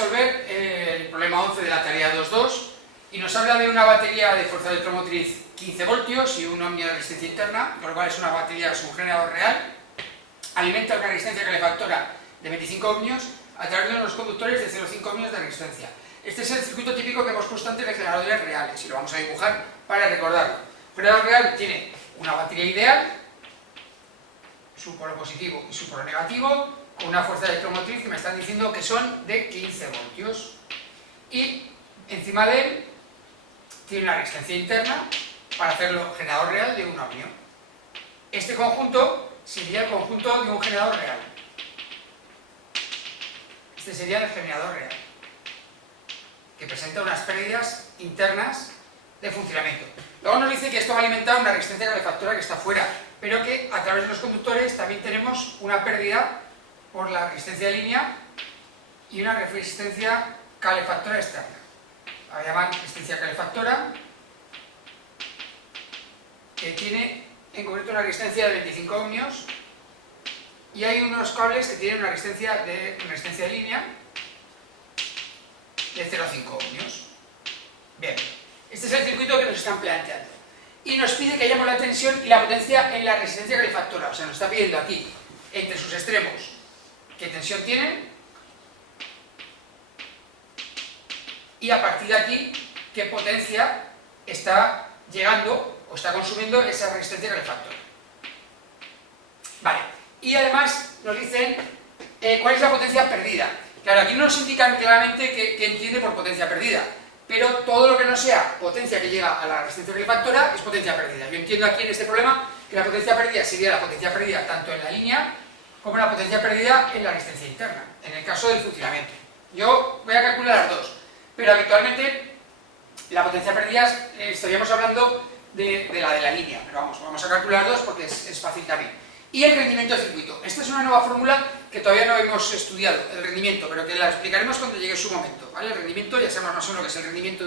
resolver el problema 11 de la tarea 2.2 y nos habla de una batería de fuerza electromotriz 15 voltios y un ohmio de resistencia interna, con lo cual es una batería, es un generador real, alimenta una resistencia calefactora de 25 ohmios a través de unos conductores de 0,5 ohmios de resistencia. Este es el circuito típico que hemos puesto antes de generadores reales y lo vamos a dibujar para recordarlo. El generador real tiene una batería ideal, su polo positivo y su polo negativo, con una fuerza electromotriz que me están diciendo que son de 15 voltios. Y encima de él tiene una resistencia interna para hacerlo generador real de 1 ohmio. Este conjunto sería el conjunto de un generador real. Este sería el generador real, que presenta unas pérdidas internas de funcionamiento. Luego nos dice que esto va a alimentar una resistencia calefactora que está fuera, pero que a través de los conductores también tenemos una pérdida por la resistencia de línea y una resistencia calefactora externa. La llaman resistencia calefactora, que tiene en concreto una resistencia de 25 ohmios, y hay unos cables que tienen una resistencia de línea de 0,5 ohmios. Bien, este es el circuito que nos están planteando. Y nos pide que hallemos la tensión y la potencia en la resistencia calefactora. O sea, nos está pidiendo aquí, entre sus extremos, qué tensión tienen, y a partir de aquí, qué potencia está llegando o está consumiendo esa resistencia calefactora. Vale, y además nos dicen cuál es la potencia perdida. Claro, aquí no nos indican claramente qué entiende por potencia perdida, pero todo lo que no sea potencia que llega a la resistencia calefactora es potencia perdida. Yo entiendo aquí en este problema que la potencia perdida sería la potencia perdida tanto en la línea como la potencia perdida en la resistencia interna, en el caso del funcionamiento. Yo voy a calcular las dos, pero habitualmente la potencia perdida estaríamos hablando de la línea, pero vamos a calcular dos porque es fácil también. Y el rendimiento del circuito. Esta es una nueva fórmula que todavía no hemos estudiado, el rendimiento, pero que la explicaremos cuando llegue su momento, ¿vale? El rendimiento, ya sabemos más o menos lo que es el rendimiento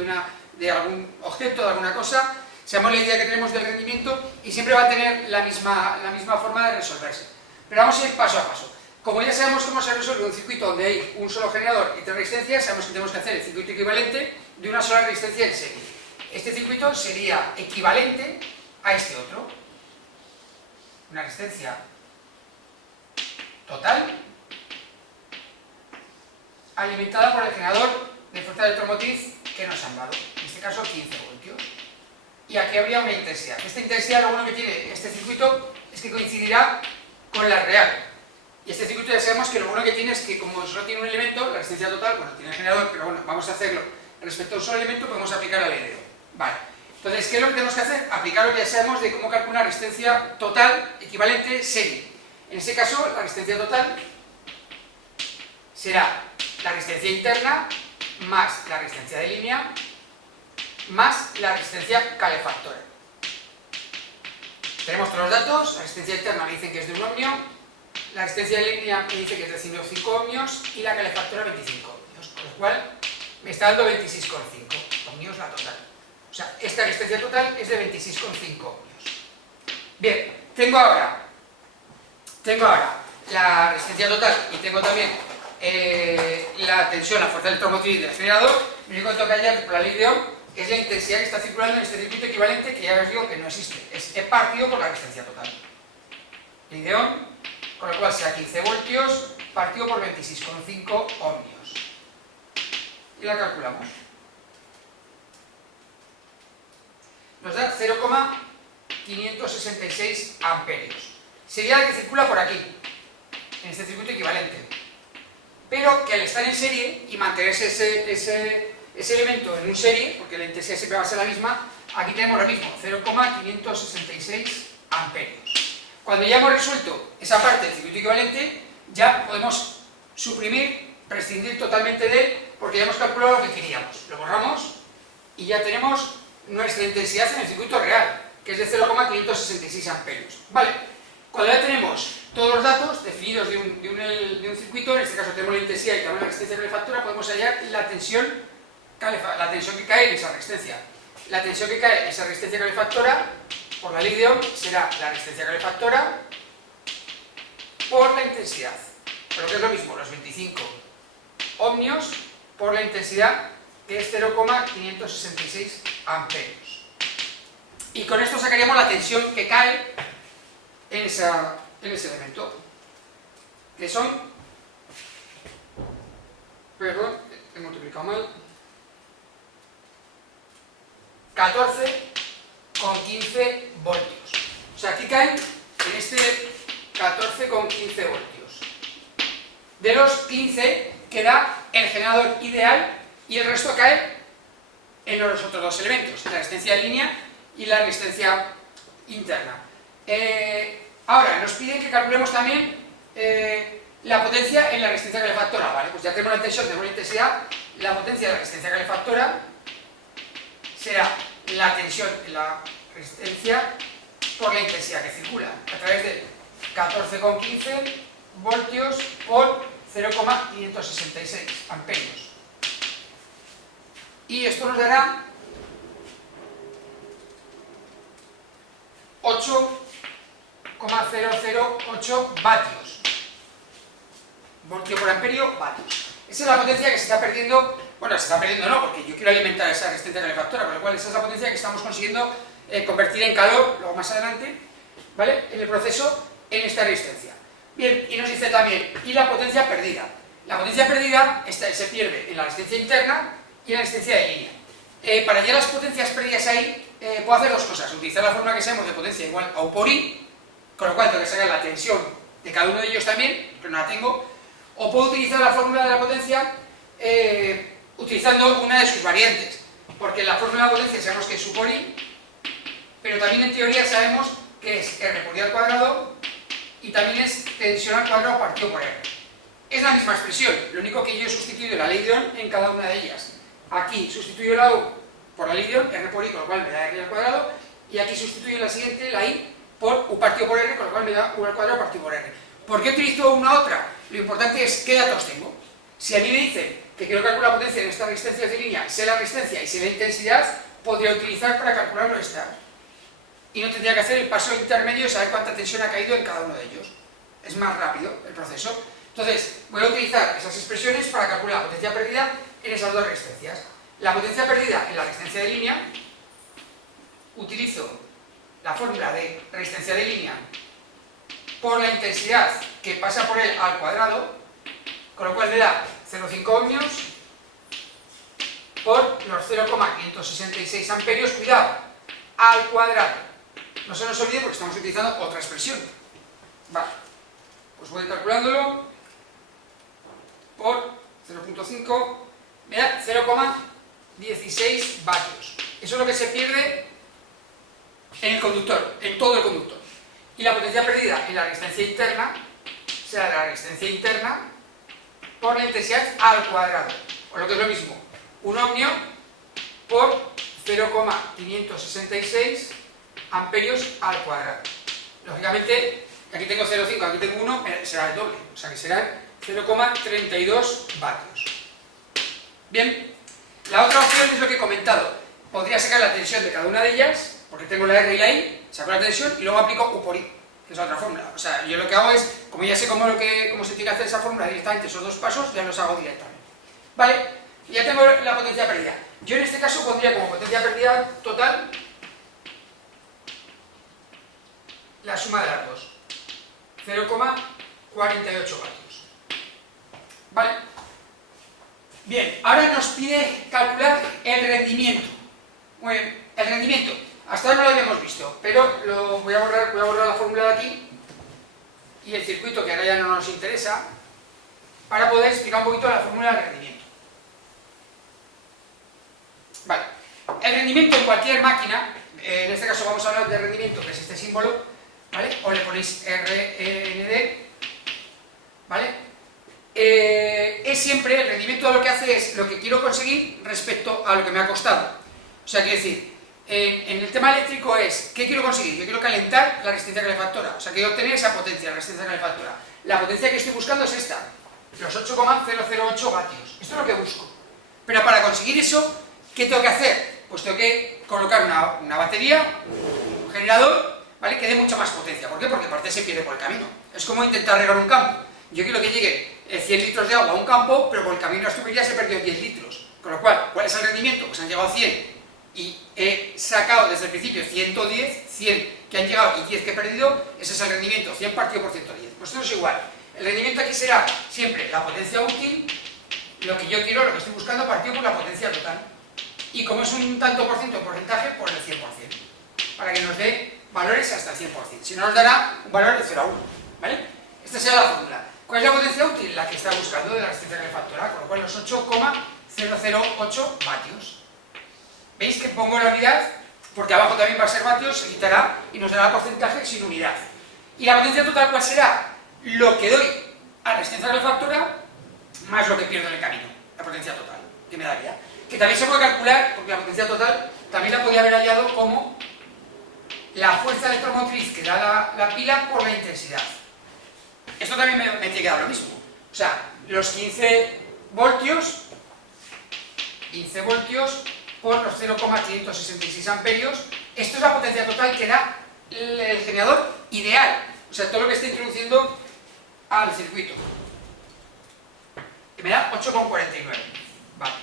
de algún objeto, de alguna cosa, sabemos la idea que tenemos del rendimiento y siempre va a tener la misma forma de resolverse. Pero vamos a ir paso a paso. Como ya sabemos cómo se resuelve un circuito donde hay un solo generador y tres resistencias, sabemos que tenemos que hacer el circuito equivalente de una sola resistencia en serie. Este circuito sería equivalente a este otro. Una resistencia total alimentada por el generador de fuerza electromotriz que nos han dado, en este caso 15 voltios. Y aquí habría una intensidad. Esta intensidad, lo bueno que tiene este circuito es que coincidirá con la real. Y este circuito ya sabemos que lo bueno que tiene es que como solo tiene un elemento, la resistencia total, bueno, tiene el generador, pero bueno, vamos a hacerlo respecto a un solo elemento, podemos aplicar al LDO. Vale. Entonces, ¿qué es lo que tenemos que hacer? Aplicar lo que ya sabemos de cómo calcular una resistencia total equivalente serie. En este caso, la resistencia total será la resistencia interna más la resistencia de línea más la resistencia calefactora. Tenemos todos los datos, la resistencia interna me dicen que es de 1 ohmio, la resistencia de línea me dice que es de 5 ohmios y la calefactora 25 ohmios, con lo cual me está dando 26,5 ohmios la total. O sea, esta resistencia total es de 26,5 ohmios. Bien, tengo ahora la resistencia total y tengo también la tensión, la fuerza electromotriz del generador. Lo único que tengo que hallar por la ley de Ohm es la intensidad que está circulando en este circuito equivalente, que ya os digo que no existe. Es E partido por la resistencia total. Ley de Ohm, con lo cual sea 15 voltios partido por 26,5 ohmios. Y la calculamos. Nos da 0,566 amperios. Sería la que circula por aquí, en este circuito equivalente. Pero que al estar en serie y mantenerse ese elemento en un serie, porque la intensidad siempre va a ser la misma, aquí tenemos lo mismo, 0,566 amperios. Cuando ya hemos resuelto esa parte del circuito equivalente, ya podemos suprimir, prescindir totalmente de él, porque ya hemos calculado lo que queríamos. Lo borramos y ya tenemos nuestra intensidad en el circuito real, que es de 0,566 amperios. Vale, cuando ya tenemos todos los datos definidos de un circuito, en este caso tenemos la intensidad y tenemos la resistencia calefactora, podemos hallar la tensión que cae en esa resistencia. La tensión que cae en esa resistencia calefactora, por la ley de Ohm, será la resistencia calefactora por la intensidad. Pero que es lo mismo, los 25 ohmios por la intensidad, que es 0,566 amperios. Y con esto sacaríamos la tensión que cae en ese elemento, que son, perdón, he multiplicado mal, 14,15 voltios. O sea, aquí caen en este 14,15 voltios. De los 15 queda el generador ideal y el resto cae en los otros dos elementos, la resistencia en línea y la resistencia interna. Ahora, nos piden que calculemos también la potencia en la resistencia calefactora. Vale, pues ya tenemos la tensión, tenemos la intensidad. La potencia de la resistencia calefactora será la tensión en la resistencia por la intensidad que circula, a través de 14,15 voltios por 0,566 amperios. Y esto nos dará 8,008 vatios. Voltio por amperio, vatios. Esa es la potencia que se está perdiendo. Bueno, se está perdiendo no, porque yo quiero alimentar esa resistencia calefactora, con lo cual esa es la potencia que estamos consiguiendo convertir en calor, luego más adelante, ¿vale? En el proceso, en esta resistencia. Bien, y nos dice también, y la potencia perdida. La potencia perdida se pierde en la resistencia interna y en la resistencia de línea. Para hallar las potencias perdidas ahí, puedo hacer dos cosas. Utilizar la fórmula que sabemos de potencia igual a U por I, con lo cual tengo que sacar la tensión de cada uno de ellos también, pero no la tengo. O puedo utilizar la fórmula de la potencia utilizando una de sus variantes, porque la fórmula de la potencia sabemos que es U por I, pero también en teoría sabemos que es R por I al cuadrado y también es tensión al cuadrado partido por R. Es la misma expresión, lo único que yo he sustituido la ley de Ohm en cada una de ellas. Aquí sustituyo la U por la ley de Ohm, R por I, con lo cual me da R al cuadrado, y aquí sustituyo la siguiente, la I, por U partido por R, con lo cual me da U al cuadrado partido por R. ¿Por qué utilizo una u otra? Lo importante es qué datos tengo. Si a mí me dicen que quiero calcular la potencia en estas resistencias de línea, sé la resistencia y sé la intensidad, podría utilizar para calcularlo esta. Y no tendría que hacer el paso intermedio y saber cuánta tensión ha caído en cada uno de ellos. Es más rápido el proceso. Entonces, voy a utilizar esas expresiones para calcular la potencia perdida en esas dos resistencias. La potencia perdida en la resistencia de línea, utilizo la fórmula de resistencia de línea por la intensidad que pasa por él al cuadrado, con lo cual me da 0,5 ohmios por los 0,566 amperios, cuidado, al cuadrado. No se nos olvide porque estamos utilizando otra expresión. Vale, pues voy calculándolo por 0,5, me da 0,16 vatios. Eso es lo que se pierde en el conductor, en todo el conductor. Y la potencia perdida en la resistencia interna será la resistencia interna por la intensidad al cuadrado, o lo que es lo mismo, 1 ohmio por 0,566 amperios al cuadrado. Lógicamente, aquí tengo 0,5, aquí tengo 1, será el doble, o sea que serán 0,32 vatios. Bien, la otra opción es lo que he comentado. Podría sacar la tensión de cada una de ellas, porque tengo la R y la I, saco la tensión y luego aplico U por I, que es la otra fórmula. O sea, yo lo que hago es, como ya sé cómo se tiene que hacer esa fórmula directamente, esos dos pasos, ya los hago directamente. Vale, ya tengo la potencia perdida. Yo en este caso pondría como potencia perdida total la suma de las dos, 0,48 vatios. ¿Vale? Bien, ahora nos pide calcular el rendimiento. Muy bien, el rendimiento. Hasta ahora no lo habíamos visto, pero voy a borrar la fórmula de aquí y el circuito, que ahora ya no nos interesa, para poder explicar un poquito la fórmula del rendimiento. Vale, el rendimiento en cualquier máquina, en este caso vamos a hablar de rendimiento, que es este símbolo, ¿vale? O le ponéis RND, ¿vale? Es siempre, el rendimiento lo que hace es lo que quiero conseguir respecto a lo que me ha costado. O sea, quiero decir, en el tema eléctrico es, ¿qué quiero conseguir? Yo quiero calentar la resistencia calefactora, o sea, quiero obtener esa potencia, la resistencia calefactora. La potencia que estoy buscando es esta, los 8,008 vatios. Esto es lo que busco. Pero para conseguir eso, ¿qué tengo que hacer? Pues tengo que colocar una batería, un generador, ¿vale? Que dé mucha más potencia. ¿Por qué? Porque parte se pierde por el camino. Es como intentar regar un campo. Yo quiero que llegue 100 litros de agua a un campo, pero por el camino a las tuberías he perdido 10 litros. Con lo cual, ¿cuál es el rendimiento? Pues han llegado a 100 y he sacado desde el principio 110, 100 que han llegado y 10 que he perdido, ese es el rendimiento, 100 partido por 110. Pues esto es igual. El rendimiento aquí será siempre la potencia útil, lo que yo quiero, lo que estoy buscando, partido por la potencia total. Y como es un tanto por ciento de porcentaje, por el 100%. Para que nos dé valores hasta el 100%. Si no, nos dará un valor de 0 a 1. ¿Vale? Esta será la fórmula. ¿Cuál es la potencia útil? La que está buscando de la resistencia calefactora, con lo cual los 8,008 vatios. ¿Veis que pongo la unidad? Porque abajo también va a ser vatios, se quitará y nos dará porcentaje sin unidad. ¿Y la potencia total cuál será? Lo que doy a la resistencia calefactora más lo que pierdo en el camino, la potencia total, que me daría. Que también se puede calcular, porque la potencia total también la podía haber hallado como la fuerza electromotriz que da la pila por la intensidad. Esto también me tiene que dar lo mismo. O sea, los 15 voltios por los 0,566 amperios, esto es la potencia total que da el generador ideal. O sea, todo lo que esté introduciendo al circuito. Que me da 8,49 vatios.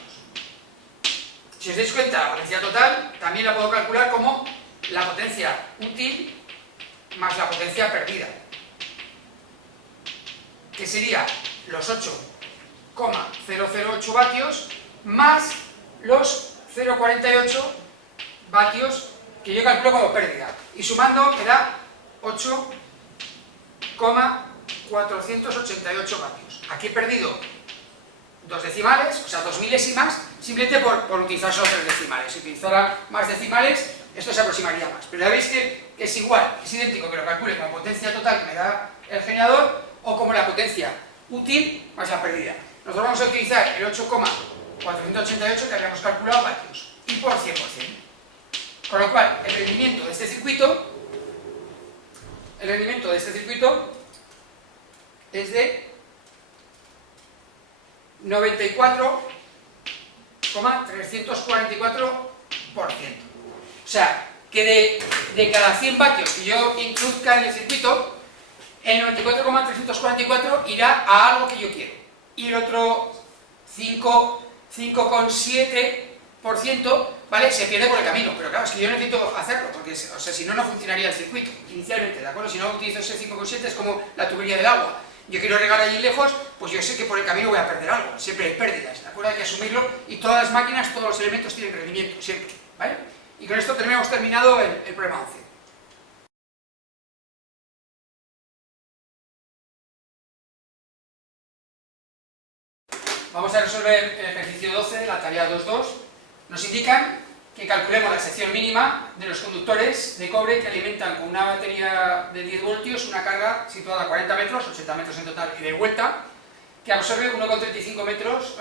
Si os dais cuenta, la potencia total también la puedo calcular como la potencia útil más la potencia perdida, que sería los 8,008 vatios más los 0,48 vatios que yo calculo como pérdida. Y sumando me da 8,488 vatios. Aquí he perdido 2 decimales, o sea 2 milésimas, simplemente por utilizar solo 3 decimales. Si utilizara más decimales, esto se aproximaría más. Pero ya veis que es igual, es idéntico que lo calcule como potencia total que me da el generador o como la potencia útil más la pérdida. Nosotros vamos a utilizar el 8,488 que habíamos calculado vatios y por 100%. Con lo cual, el rendimiento de este circuito es de 94,344%. O sea, que de cada 100 vatios que yo introduzca en el circuito, el 94,344 irá a algo que yo quiero. Y el otro 5,7%, ¿vale?, se pierde por el camino. Pero claro, es que yo necesito hacerlo, porque si no, no funcionaría el circuito inicialmente, ¿de acuerdo? Si no utilizo ese 5,7 es como la tubería del agua. Yo quiero regar allí lejos, pues yo sé que por el camino voy a perder algo. Siempre hay pérdidas, ¿de acuerdo? Hay que asumirlo y todas las máquinas, todos los elementos tienen rendimiento, siempre, ¿vale? Y con esto hemos terminado el problema 11. Vamos a resolver el ejercicio 12, la tarea 2.2. Nos indican que calculemos la sección mínima de los conductores de cobre que alimentan con una batería de 10 voltios una carga situada a 40 metros, 80 metros en total y de vuelta, que absorbe 1,35 metros,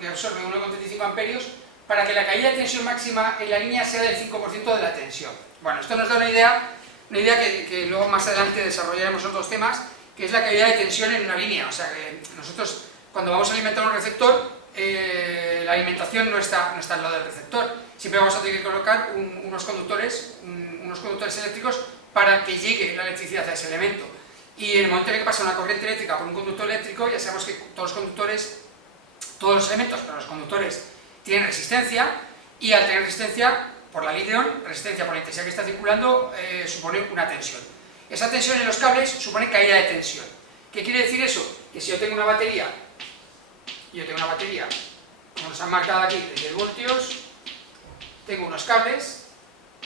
que absorbe 1,35 amperios para que la caída de tensión máxima en la línea sea del 5% de la tensión. Bueno, esto nos da una idea que luego más adelante desarrollaremos otros temas, que es la caída de tensión en una línea. O sea, que nosotros cuando vamos a alimentar un receptor, la alimentación no está al lado del receptor. Siempre vamos a tener que colocar unos conductores eléctricos para que llegue la electricidad a ese elemento. Y en el momento en que pasa una corriente eléctrica por un conductor eléctrico, ya sabemos que todos los elementos, pero los conductores tienen resistencia, y al tener resistencia por la ley de Ohm, resistencia por la intensidad que está circulando, supone una tensión. Esa tensión en los cables supone caída de tensión. ¿Qué quiere decir eso? Que si yo tengo una batería, como nos han marcado aquí, de 10 voltios, tengo unos cables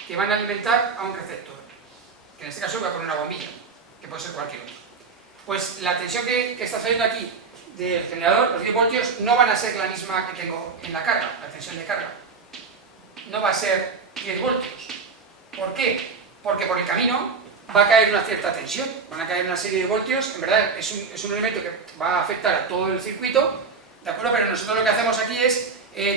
que van a alimentar a un receptor, que en este caso voy a poner una bombilla, que puede ser cualquier otro. Pues la tensión que está saliendo aquí del generador, los 10 voltios, no van a ser la misma que tengo en la carga, la tensión de carga. No va a ser 10 voltios. ¿Por qué? Porque por el camino va a caer una cierta tensión, van a caer una serie de voltios. En verdad es un elemento que va a afectar a todo el circuito, ¿de acuerdo? Pero nosotros lo que hacemos aquí es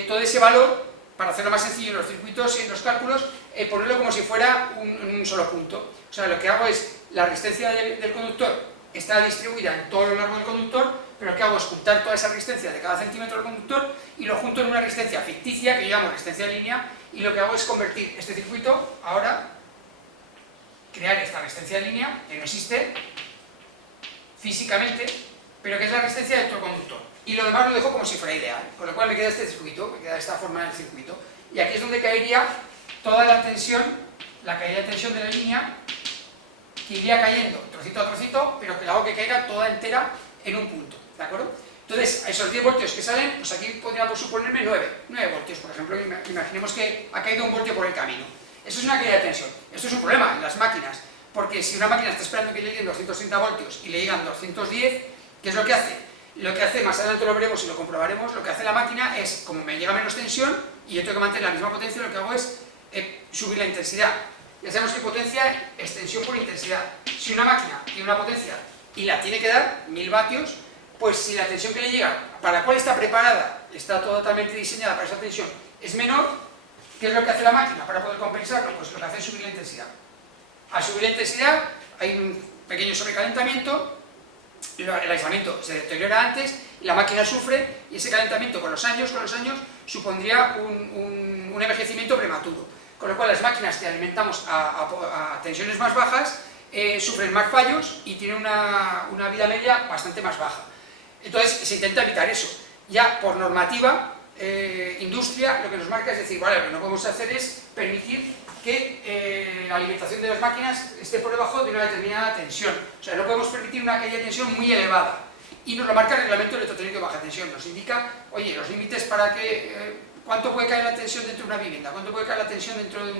todo ese valor, para hacerlo más sencillo en los circuitos y en los cálculos, ponerlo como si fuera un solo punto. O sea, lo que hago es, la resistencia del conductor está distribuida en todo lo largo del conductor, pero lo que hago es juntar toda esa resistencia de cada centímetro del conductor y lo junto en una resistencia ficticia, que yo llamo resistencia en línea, y lo que hago es convertir este circuito, ahora, crear esta resistencia en línea, que no existe físicamente, pero que es la resistencia dentro del conductor. Y lo demás lo dejo como si fuera ideal, con lo cual me queda este circuito, me queda esta forma del circuito. Y aquí es donde caería toda la tensión, la caída de tensión de la línea, que iría cayendo trocito a trocito, pero que la hago que caiga toda entera en un punto, ¿de acuerdo? Entonces, a esos 10 voltios que salen, pues aquí podríamos suponerme 9 voltios, por ejemplo, imaginemos que ha caído 1 voltio por el camino. Eso es una caída de tensión. Esto es un problema en las máquinas, porque si una máquina está esperando que le lleguen 230 voltios y le llegan 210, ¿qué es lo que hace? Lo que hace, más adelante lo veremos y lo comprobaremos, lo que hace la máquina es, como me llega menos tensión y yo tengo que mantener la misma potencia, lo que hago es subir la intensidad. Ya sabemos que potencia es tensión por intensidad. Si una máquina tiene una potencia y la tiene que dar, 1000 vatios, pues si la tensión que le llega, para la cual está preparada, está totalmente diseñada para esa tensión, es menor, ¿qué es lo que hace la máquina para poder compensarlo? Pues lo que hace es subir la intensidad. Al subir la intensidad hay un pequeño sobrecalentamiento, el aislamiento se deteriora antes, y la máquina sufre, y ese calentamiento con los años supondría un envejecimiento prematuro. Con lo cual las máquinas que alimentamos a tensiones más bajas sufren más fallos y tienen una vida media bastante más baja. Entonces se intenta evitar eso. Ya por normativa, industria, lo que nos marca es decir, vale, lo que no podemos hacer es permitir que la alimentación de las máquinas esté por debajo de una determinada tensión. O sea, no podemos permitir una caída de tensión muy elevada. Y nos lo marca el reglamento electrotécnico de baja tensión. Nos indica, oye, los límites para que... ¿cuánto puede caer la tensión dentro de una vivienda? ¿Cuánto puede caer la tensión dentro de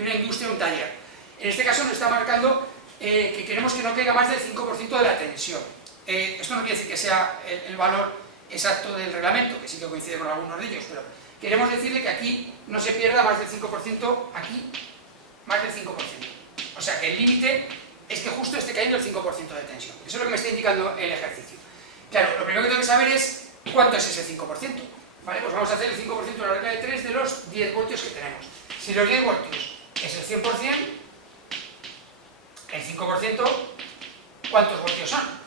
una industria o un taller? En este caso nos está marcando que queremos que no caiga más del 5% de la tensión. Esto no quiere decir que sea el valor exacto del reglamento, que sí que coincide con algunos de ellos, pero queremos decirle que aquí no se pierda más del 5%, aquí más del 5%. O sea que el límite es que justo esté cayendo el 5% de tensión. Eso es lo que me está indicando el ejercicio. Claro, lo primero que tengo que saber es cuánto es ese 5%. Vale, pues vamos a hacer el 5% de la regla de 3 de los 10 voltios que tenemos. Si los 10 voltios es el 100%, el 5%, ¿cuántos voltios son?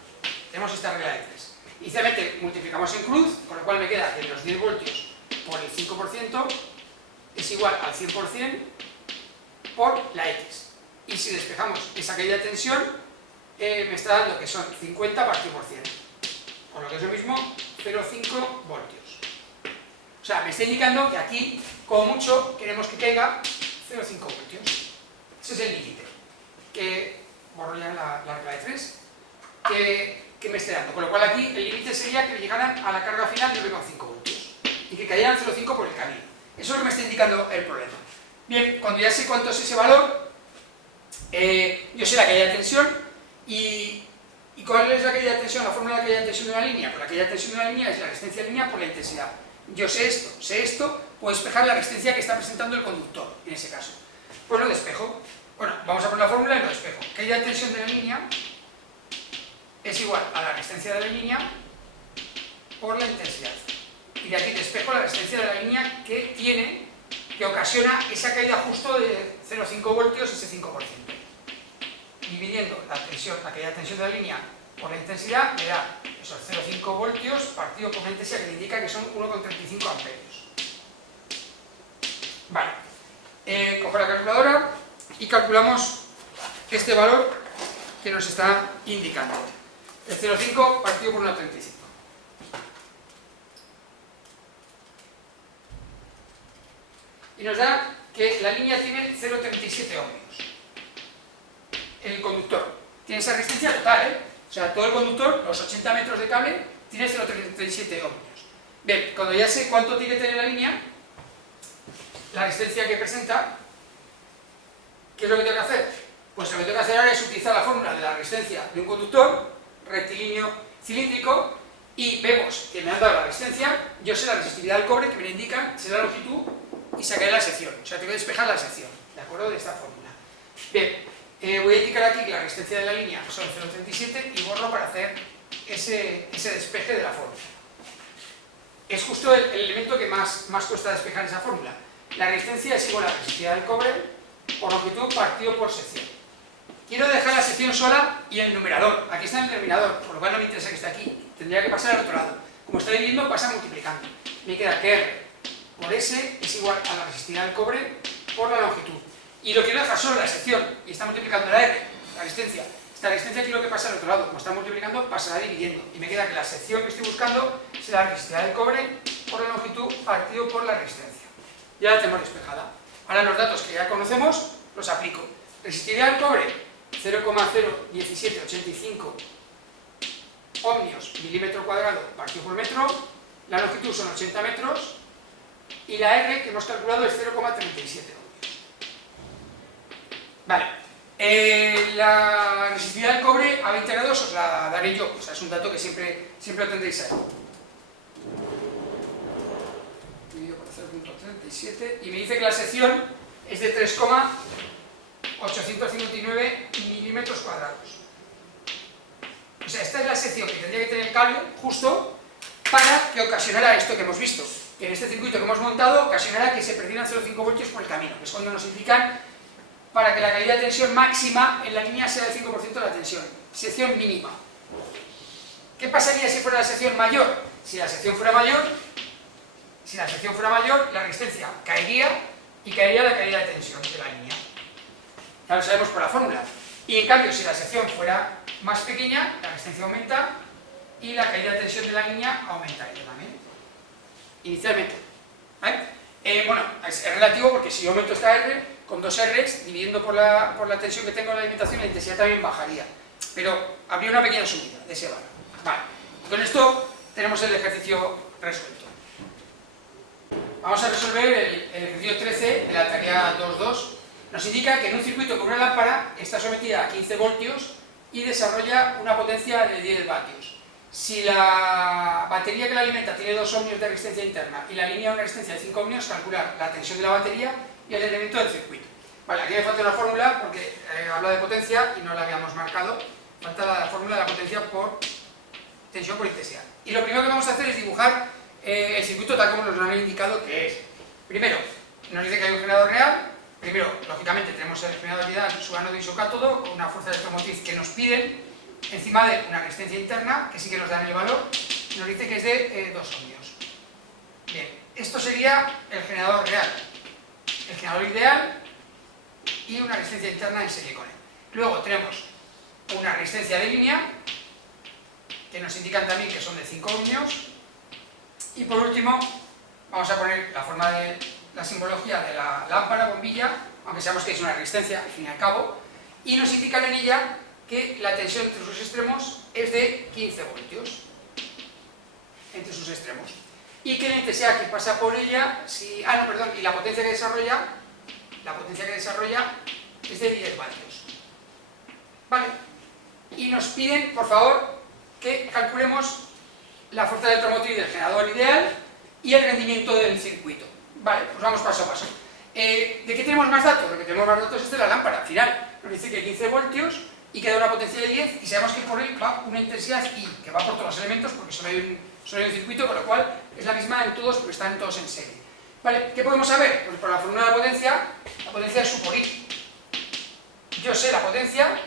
Tenemos esta regla de 3. Inicialmente multiplicamos en cruz, con lo cual me queda que los 10 voltios por el 5% es igual al 100% por la X. Y si despejamos esa caída de tensión, me está dando que son 50 partido por 100. Por lo que es lo mismo, 0,5 voltios. O sea, me está indicando que aquí, como mucho, queremos que caiga 0,5 voltios. Ese es el límite. Que borro ya la regla de 3. Que me esté dando. Con lo cual aquí el límite sería que llegaran a la carga final de 9,5 voltios. Y que cayeran 0,5 por el camino. Eso es lo que me está indicando el problema. Bien, cuando ya sé cuánto es ese valor, yo sé la caída de tensión y ¿cuál es la caída de tensión? La fórmula de la caída de tensión de una línea. Pues la caída de tensión de una línea es la resistencia de línea por la intensidad. Yo sé esto, puedo despejar la resistencia que está presentando el conductor, en ese caso. Pues lo despejo. Bueno, vamos a poner la fórmula y lo despejo. Caída de tensión de la línea es igual a la resistencia de la línea por la intensidad. Y de aquí despejo la resistencia de la línea que ocasiona esa caída justo de 0,5 voltios, ese 5%. Dividiendo la caída de tensión de la línea por la intensidad, me da esos 0,5 voltios partido por la intensidad que me indica que son 1,35 amperios. Vale. Cojo la calculadora y calculamos este valor que nos está indicando. El 0,5 partido por 1,35. Y nos da que la línea tiene 0,37 ohmios. El conductor tiene esa resistencia total, O sea, todo el conductor, los 80 metros de cable, tiene 0,37 ohmios. Bien, cuando ya sé cuánto tiene que tener la línea, la resistencia que presenta, ¿qué es lo que tengo que hacer? Pues lo que tengo que hacer ahora es utilizar la fórmula de la resistencia de un conductor rectilíneo cilíndrico y vemos que me han dado la resistencia, yo sé la resistividad del cobre que me la indica, sé la longitud y sacaré la sección. O sea, tengo que despejar la sección, ¿de acuerdo? De esta fórmula. Bien, voy a indicar aquí que la resistencia de la línea son 0,37 y borro para hacer ese despeje de la fórmula. Es justo el elemento que más cuesta despejar esa fórmula. La resistencia es igual a la resistividad del cobre por longitud partido por sección. Quiero dejar la sección sola y el numerador. Aquí está el denominador, por lo cual no me interesa que esté aquí. Tendría que pasar al otro lado. Como estáis viendo, pasa multiplicando. Me queda que R por S es igual a la resistividad del cobre por la longitud. Y lo quiero dejar solo la sección, y está multiplicando la R, la resistencia. esta resistencia aquí lo que pasa al otro lado, como está multiplicando, pasará dividiendo. Y me queda que la sección que estoy buscando será la resistividad del cobre por la longitud partido por la resistencia. Ya la tenemos despejada. Ahora los datos que ya conocemos los aplico. Resistividad del cobre, 0,01785 ohmios milímetro cuadrado partido por metro. La longitud son 80 metros. Y la R que hemos calculado es 0,37 ohmios. Vale. La resistividad del cobre a 20 grados os la daré yo. O sea, es un dato que siempre lo tendréis ahí. Dividido por 0,37. Y me dice que la sección es de 3,859 milímetros cuadrados. O sea, esta es la sección que tendría que tener el cable justo para que ocasionara esto que hemos visto. Que en este circuito que hemos montado ocasionará que se perdieran 0,5 voltios por el camino, que es cuando nos indican para que la caída de tensión máxima en la línea sea del 5% de la tensión. Sección mínima. ¿Qué pasaría si fuera la sección mayor? Si la sección fuera mayor, la resistencia caería y caería la caída de tensión de la línea. Ya lo sabemos por la fórmula. Y en cambio, si la sección fuera más pequeña, la resistencia aumenta y la caída de tensión de la línea aumentaría también. Inicialmente. ¿Vale? Bueno, es relativo porque si yo aumento esta R, con dos R's, dividiendo por la tensión que tengo en la alimentación, la intensidad también bajaría. Pero habría una pequeña subida de ese valor. Vale. Y con esto tenemos el ejercicio resuelto. Vamos a resolver el ejercicio 13 de la tarea 2.2. Nos indica que en un circuito con una lámpara está sometida a 15 voltios y desarrolla una potencia de 10 vatios. Si la batería que la alimenta tiene 2 ohmios de resistencia interna y la línea una resistencia de 5 ohmios, calcular la tensión de la batería y el elemento del circuito. Vale, aquí me falta una fórmula porque habla de potencia y no la habíamos marcado. Falta la fórmula de la potencia por tensión por intensidad. Y lo primero que vamos a hacer es dibujar el circuito tal como nos lo han indicado que es. Primero, nos dice que hay un generador real. Primero, lógicamente, tenemos el generador ideal, su ánodo y su cátodo, con una fuerza electromotriz que nos piden, encima de una resistencia interna, que sí que nos dan el valor, nos dice que es de 2 ohmios. Bien, esto sería el generador real, el generador ideal y una resistencia interna en serie con él. Luego tenemos una resistencia de línea, que nos indican también que son de 5 ohmios, y por último, vamos a poner la forma de la simbología de la lámpara, bombilla, aunque sabemos que es una resistencia al fin y al cabo, y nos indican en ella que la tensión entre sus extremos es de 15 voltios entre sus extremos y que la intensidad que pasa por ella, y la potencia que desarrolla es de 10 vatios. Vale, y nos piden, por favor, que calculemos la fuerza electromotriz del generador ideal y el rendimiento del circuito. Vale, pues vamos paso a paso. ¿De qué tenemos más datos? Lo que tenemos más datos es de la lámpara. Al final nos dice que 15 voltios y que da una potencia de 10 y sabemos que por él va una intensidad I, que va por todos los elementos porque solo hay un circuito, con lo cual es la misma en todos porque están todos en serie. Vale, ¿qué podemos saber? Pues por la fórmula de la potencia es su por I. Yo sé la potencia,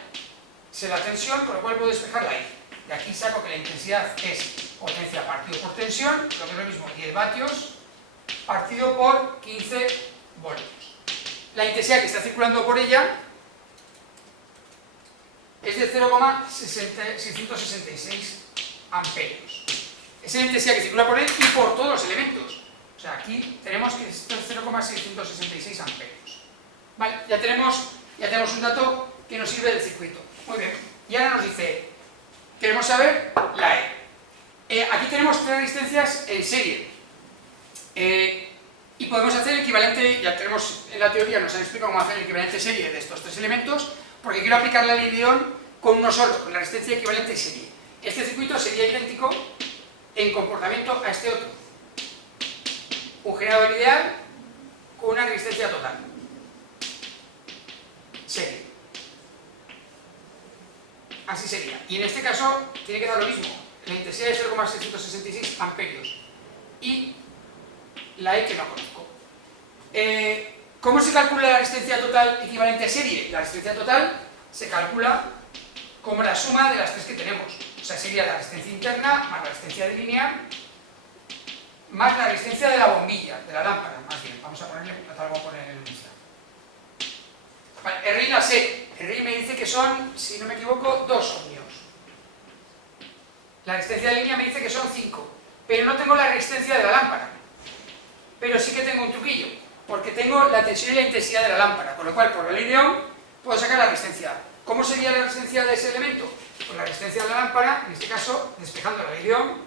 sé la tensión, con lo cual puedo despejar la I. De aquí saco que la intensidad es potencia partido por tensión, lo que es lo mismo, 10 vatios, partido por 15 voltios. La intensidad que está circulando por ella es de 0,666 amperios. Es la intensidad que circula por él y por todos los elementos. O sea, aquí tenemos que es 0,666 amperios. Vale, ya tenemos un dato que nos sirve del circuito. Muy bien. Y ahora nos dice, queremos saber la E. Aquí tenemos 3 resistencias en serie. Y podemos hacer el equivalente, ya tenemos en la teoría, nos han explicado cómo hacer el equivalente serie de estos 3 elementos, porque quiero aplicar la ley de Ohm con uno solo, con la resistencia equivalente serie. Este circuito sería idéntico en comportamiento a este otro. Un generador ideal con una resistencia total. Serie. Así sería. Y en este caso tiene que dar lo mismo. La intensidad es 0,666 amperios. Y la E que no conozco. ¿Cómo se calcula la resistencia total equivalente a serie? La resistencia total se calcula como la suma de las 3 que tenemos. O sea, sería la resistencia interna más la resistencia de línea más la resistencia de la bombilla, de la lámpara, más bien. Vamos a ponerle, vamos a poner en lista. Vale, R y la sé. R me dice que son, si no me equivoco, 2 ohmios. La resistencia de línea me dice que son 5, pero no tengo la resistencia de la lámpara. Pero sí que tengo un truquillo, porque tengo la tensión y la intensidad de la lámpara, con lo cual por la ley de Ohm puedo sacar la resistencia. ¿Cómo sería la resistencia de ese elemento? Pues la resistencia de la lámpara, en este caso, despejando la ley de Ohm,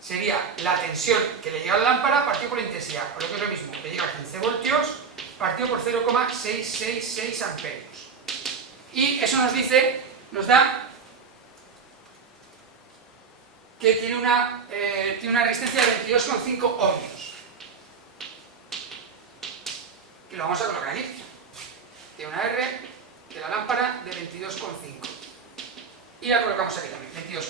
sería la tensión que le llega a la lámpara partido por la intensidad, por lo que es lo mismo, le llega a 15 voltios partido por 0,666 amperios. Y eso nos da que tiene una resistencia de 22,5 ohmios. Y lo vamos a colocar aquí. Tiene una R de la lámpara de 22,5. Y la colocamos aquí también, 22,5.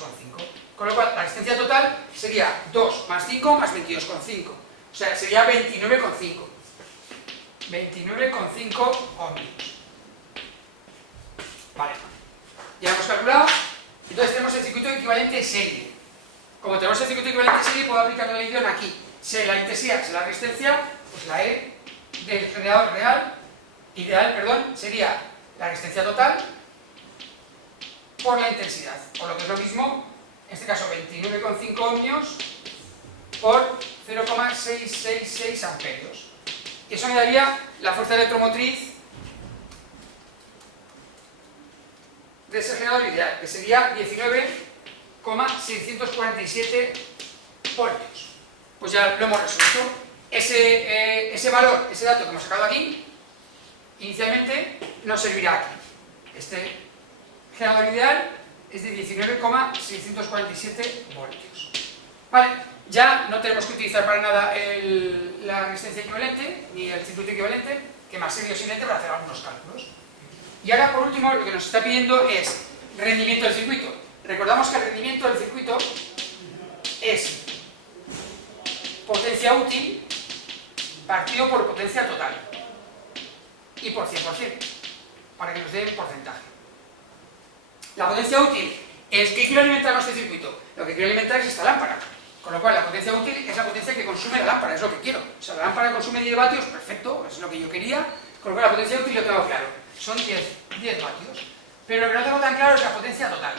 Con lo cual, la resistencia total sería 2 más 5 más 22,5. O sea, sería 29,5. 29,5 ohmios. Vale. Ya hemos calculado. Entonces tenemos el circuito equivalente serie. Como tenemos el circuito equivalente serie, puedo aplicar la ley de Ohm aquí. Sé la intensidad, sé la resistencia, pues la E del generador ideal, sería la resistencia total por la intensidad. Por lo que es lo mismo, en este caso 29,5 ohmios por 0,666 amperios. Y eso me daría la fuerza electromotriz de ese generador ideal, que sería 19,647 voltios. Pues ya lo hemos resuelto. Ese valor, ese dato que hemos sacado aquí, inicialmente nos servirá aquí. Este generador ideal es de 19,647 voltios. Vale, ya no tenemos que utilizar para nada la resistencia equivalente, ni el circuito equivalente, que más serio simplemente para hacer algunos cálculos. Y ahora, por último, lo que nos está pidiendo es rendimiento del circuito. Recordamos que el rendimiento del circuito es potencia útil partido por potencia total y por 100%, para que nos dé porcentaje. La potencia útil es ¿qué quiero alimentar a este circuito? Lo que quiero alimentar es esta lámpara, con lo cual la potencia útil es la potencia que consume la lámpara, es lo que quiero. O sea, la lámpara consume 10 vatios, perfecto, es lo que yo quería, con lo cual la potencia útil lo tengo claro, son 10 vatios. Pero lo que no tengo tan claro es la potencia total.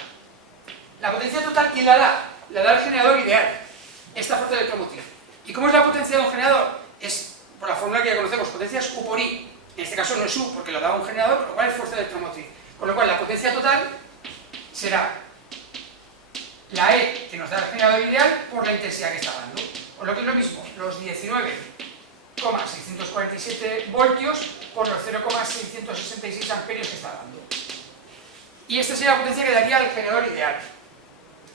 La potencia total, ¿quién la da? La da el generador ideal, esta fuerza electromotriz. ¿Y cómo es la potencia de un generador? Es por la fórmula que ya conocemos, potencia es U por I. En este caso no es U, porque lo da un generador, con lo cual es fuerza electromotriz. Con lo cual la potencia total será la E que nos da el generador ideal por la intensidad que está dando. O lo que es lo mismo, los 19,647 voltios por los 0,666 amperios que está dando. Y esta sería la potencia que daría el generador ideal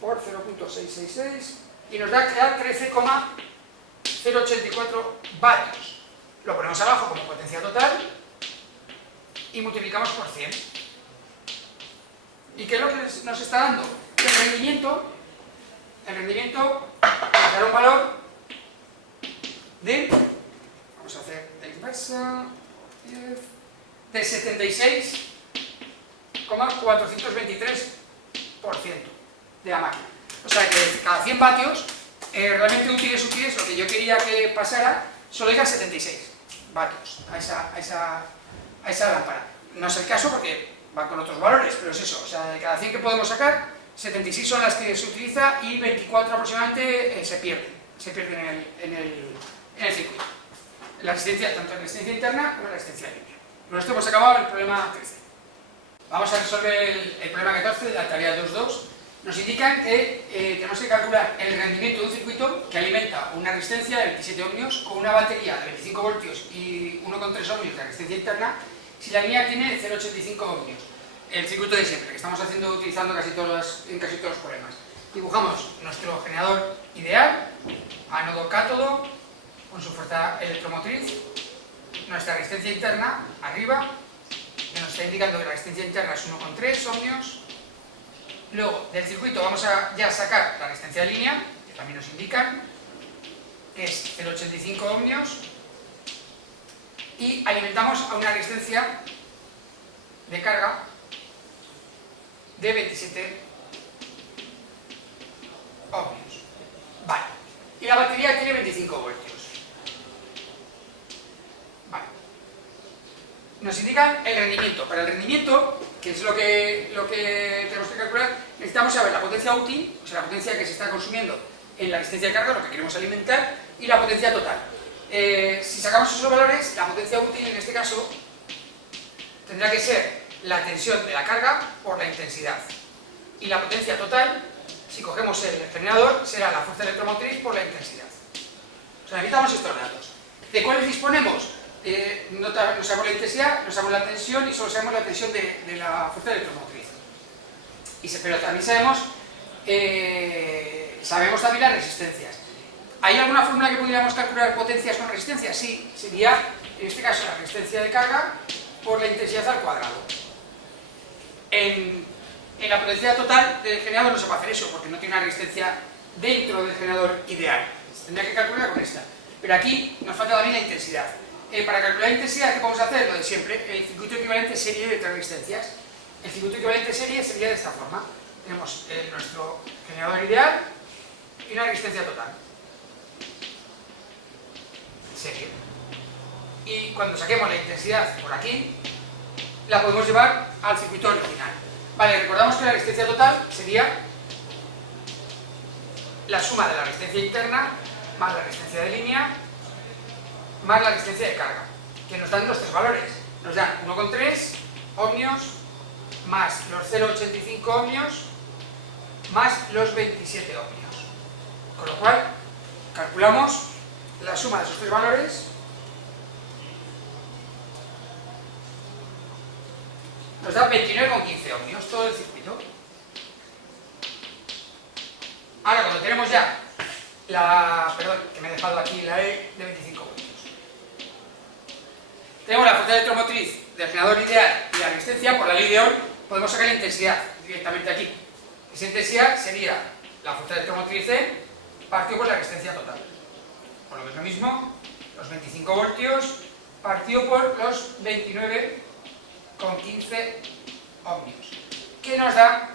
por 0,666 y nos da que da 13,084 vatios. Lo ponemos abajo como potencia total y multiplicamos por 100. ¿Y qué es lo que nos está dando? El rendimiento nos dará un valor de, vamos a hacer la inversa, de 76,423% de la máquina. O sea que cada 100 vatios, realmente útiles, lo que yo quería que pasara, solo llega a 76 vatios a esa lámpara. No es el caso porque va con otros valores, pero es eso. O sea, de cada 100 que podemos sacar, 76 son las que se utiliza y 24 aproximadamente se pierden en el circuito. La resistencia, tanto la resistencia interna como la resistencia libre. Con esto hemos acabado el problema 13. Vamos a resolver el problema 14 de la tarea 2.2. Nos indican que tenemos que calcular el rendimiento de un circuito que alimenta una resistencia de 27 ohmios con una batería de 25 voltios y 1,3 ohmios de resistencia interna si la línea tiene 0,85 ohmios. El circuito de siempre, que estamos utilizando en casi todos los problemas. Dibujamos nuestro generador ideal, ánodo-cátodo, con su fuerza electromotriz, nuestra resistencia interna arriba, que nos está indicando que la resistencia interna es 1,3 ohmios. Luego, del circuito vamos a ya sacar la resistencia de línea, que también nos indican, que es 0,85 ohmios, y alimentamos a una resistencia de carga de 27 ohmios. Vale. Y la batería tiene 25 voltios. Vale. Nos indican el rendimiento. Para el rendimiento que es lo que tenemos que calcular, necesitamos saber la potencia útil, o sea, la potencia que se está consumiendo en la resistencia de carga, lo que queremos alimentar, y la potencia total. Si sacamos esos valores, la potencia útil en este caso tendrá que ser la tensión de la carga por la intensidad. Y la potencia total, si cogemos el generador, será la fuerza electromotriz por la intensidad. O sea, necesitamos estos datos. ¿De cuáles disponemos? No sabemos la intensidad, no sabemos la tensión y solo sabemos la tensión de la fuerza electromotriz. Pero también sabemos también las resistencias. ¿Hay alguna fórmula que pudiéramos calcular potencias con resistencias? Sí, sería, en este caso, la resistencia de carga por la intensidad al cuadrado. En la potencia total del generador no se puede hacer eso, porque no tiene una resistencia dentro del generador ideal. Se tendría que calcular con esta. Pero aquí nos falta también la intensidad. Para calcular la intensidad, ¿qué podemos hacer? Lo de siempre, el circuito equivalente serie de tres resistencias. El circuito equivalente serie sería de esta forma. Tenemos nuestro generador ideal y una resistencia total. Serie. Y cuando saquemos la intensidad por aquí, la podemos llevar al circuito original. Vale, recordamos que la resistencia total sería la suma de la resistencia interna más la resistencia de línea más la resistencia de carga, que nos dan los tres valores. Nos dan 1,3 ohmios más los 0,85 ohmios más los 27 ohmios. Con lo cual, calculamos la suma de esos tres valores. Nos da 29,15 ohmios, todo el circuito. Ahora, cuando tenemos ya perdón, que me he dejado aquí la E de 25 ohmios. Tenemos la fuerza electromotriz del generador ideal y la resistencia. Por la ley de Ohm podemos sacar la intensidad directamente aquí. Esa intensidad sería la fuerza electromotriz E partido por la resistencia total. Por lo que es lo mismo, los 25 voltios partido por los 29,15 ohmios, que nos da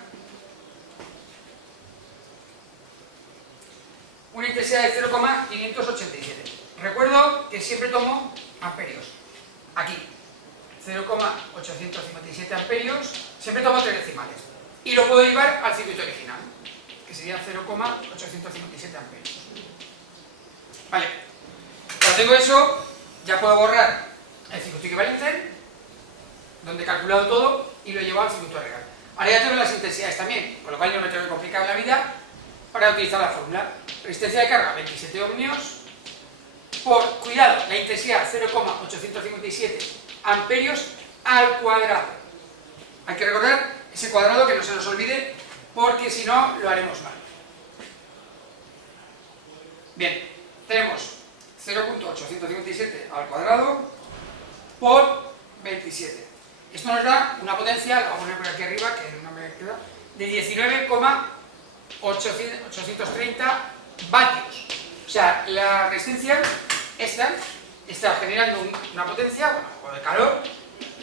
una intensidad de 0,587. Recuerdo que siempre tomo amperios. Aquí, 0,857 amperios, siempre tomo tres decimales. Y lo puedo llevar al circuito original, que sería 0,857 amperios. Vale, cuando tengo eso, ya puedo borrar el circuito equivalente, donde he calculado todo, y lo llevo al circuito real. Ahora ya tengo las intensidades también, con lo cual no me tengo que complicar la vida para utilizar la fórmula. Resistencia de carga 27 ohmios por, cuidado, la intensidad 0,857 amperios al cuadrado. Hay que recordar ese cuadrado, que no se nos olvide, porque si no lo haremos mal. Bien, tenemos 0,857 al cuadrado por 27. Esto nos da una potencia, la voy a poner por aquí arriba, que no me queda, de 19,830 vatios. O sea, la resistencia está generando una potencia, bueno, o de calor,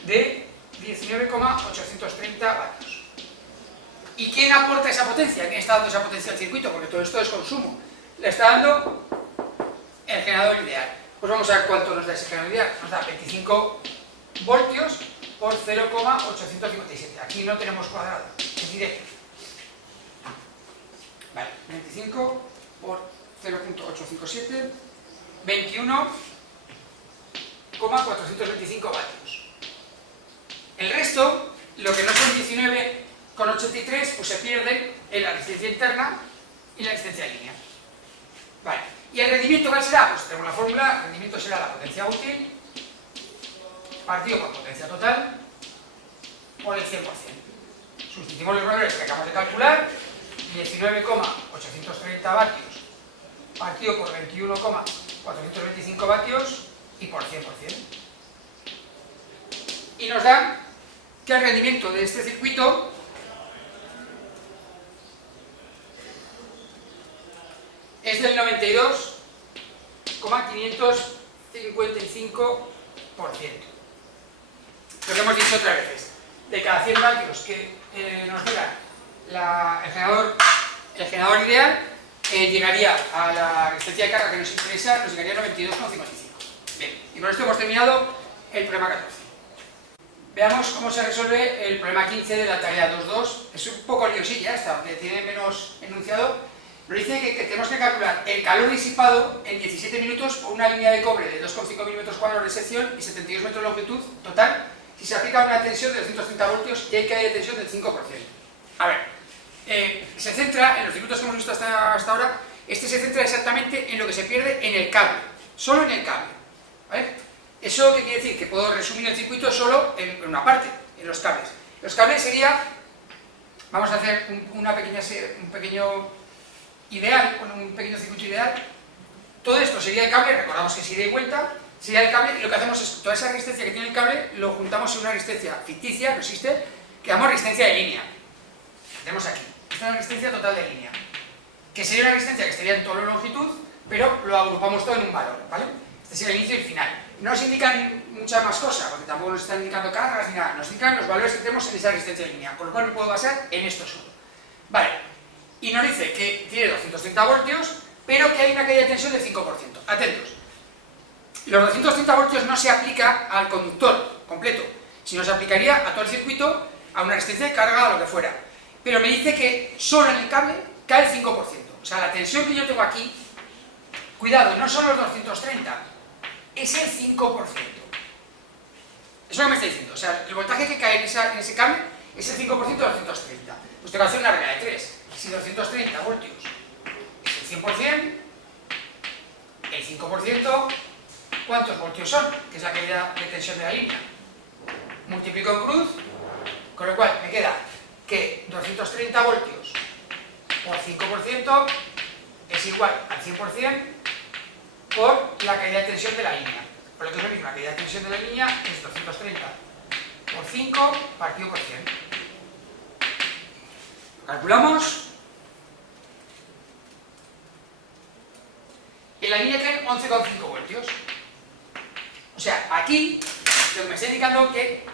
de 19,830 vatios. ¿Y quién aporta esa potencia? ¿Quién está dando esa potencia al circuito? Porque todo esto es consumo. Le está dando el generador ideal. Pues vamos a ver cuánto nos da ese generador ideal. Nos da 25 voltios por 0,857. Aquí no tenemos cuadrado, es directo. Vale, 25 por 0,857, 21,425 vatios. El resto, lo que no son 19,83, pues se pierden en la resistencia interna y la resistencia de línea. Vale, ¿y el rendimiento cuál será? Pues tenemos la fórmula, el rendimiento será la potencia útil partido por potencia total por el 100%. Sustituimos los valores que acabamos de calcular, 19,830 vatios partido por 21,425 vatios y por 100%. Y nos da que el rendimiento de este circuito es del 92,555%. Lo que hemos dicho otras veces, de cada 100 vatios que nos diera el generador ideal, llegaría a la resistencia de carga que nos interesa, nos llegaría a 92,55. Bien, y con esto hemos terminado el problema 14. Veamos cómo se resuelve el problema 15 de la tarea 2.2. Es un poco liosilla esta, aunque tiene menos enunciado. Nos dice que tenemos que calcular el calor disipado en 17 minutos por una línea de cobre de 2,5 milímetros cuadrados de sección y 72 metros de longitud total si se aplica una tensión de 230 voltios y hay que haya tensión del 5%. A ver, se centra en los circuitos que hemos visto hasta ahora. Este se centra exactamente en lo que se pierde en el cable, solo en el cable, ¿vale? ¿Eso qué quiere decir? Que puedo resumir el circuito solo en una parte, en los cables. Los cables sería, vamos a hacer un pequeño ideal, un pequeño circuito ideal. Todo esto sería el cable, recordamos que es ida y vuelta, sería el cable, y lo que hacemos es toda esa resistencia que tiene el cable lo juntamos en una resistencia ficticia, no existe, que llamamos resistencia de línea. La tenemos aquí. Esta es una resistencia total de línea, que sería una resistencia que estaría en toda la longitud, pero lo agrupamos todo en un valor, ¿vale? Este sería el inicio y el final. No nos indican muchas más cosas, porque tampoco nos están indicando cargas ni nada, nos indican los valores que tenemos en esa resistencia de línea, con lo cual me puedo basar en esto solo. Vale, y nos dice que tiene 230 voltios, pero que hay una caída de tensión del 5%. Atentos, los 230 voltios no se aplica al conductor completo, sino se aplicaría a todo el circuito, a una resistencia de carga, a lo que fuera. Pero me dice que solo en el cable cae el 5%. O sea, la tensión que yo tengo aquí, cuidado, no son los 230, es el 5%. Eso es lo que me está diciendo. O sea, el voltaje que cae en ese cable es el 5% de 230. Pues tengo que hacer una regla de 3. Si 230 voltios es el 100%, el 5%, ¿cuántos voltios son? Que es la caída de tensión de la línea. Multiplico en cruz, con lo cual me queda que 230 voltios por 5% es igual al 100% por la caída de tensión de la línea. Por lo que es lo mismo, la caída de tensión de la línea es 230 por 5 partido por 100. Lo calculamos. En la línea caen 11,5 voltios. O sea, aquí lo que me está indicando que